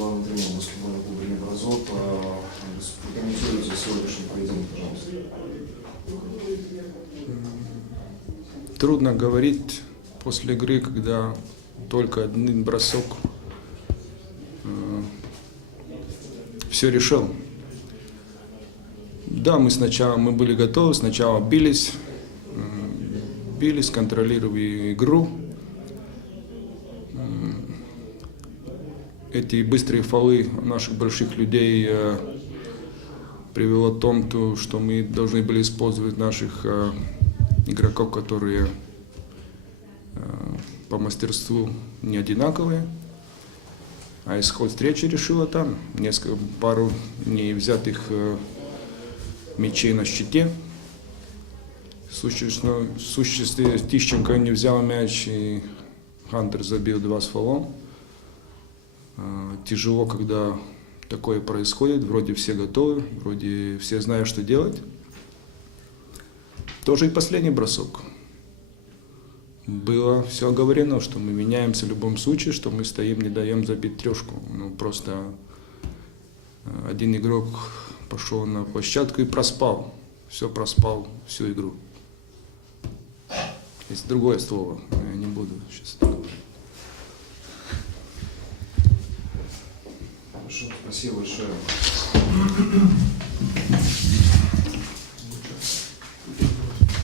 главный тренер баскетбольного клуба «Небразот». А, Прокомментируйте сегодняшний поединок, пожалуйста. Трудно говорить после игры, когда только один бросок все решил. Да, мы сначала мы были готовы, сначала бились, м, бились, контролировали игру. Эти быстрые фолы наших больших людей э, привело к тому, то, что мы должны были использовать наших э, игроков, которые э, по мастерству не одинаковые. А исход встречи решила там. Несколько, пару не взятых э, мячей на щите. Существенно, в существе Тищенко не взял мяч, и Хантер забил два с фолом. Э, Тяжело, когда такое происходит. Вроде все готовы, вроде все знают, что делать. Тоже и последний бросок. Было все оговорено, что мы меняемся в любом случае, что мы стоим, не даем забить трешку. Ну, просто э, один игрок пошел на площадку и проспал. Все проспал, всю игру. Есть другое слово, я не буду Хорошо, спасибо большое.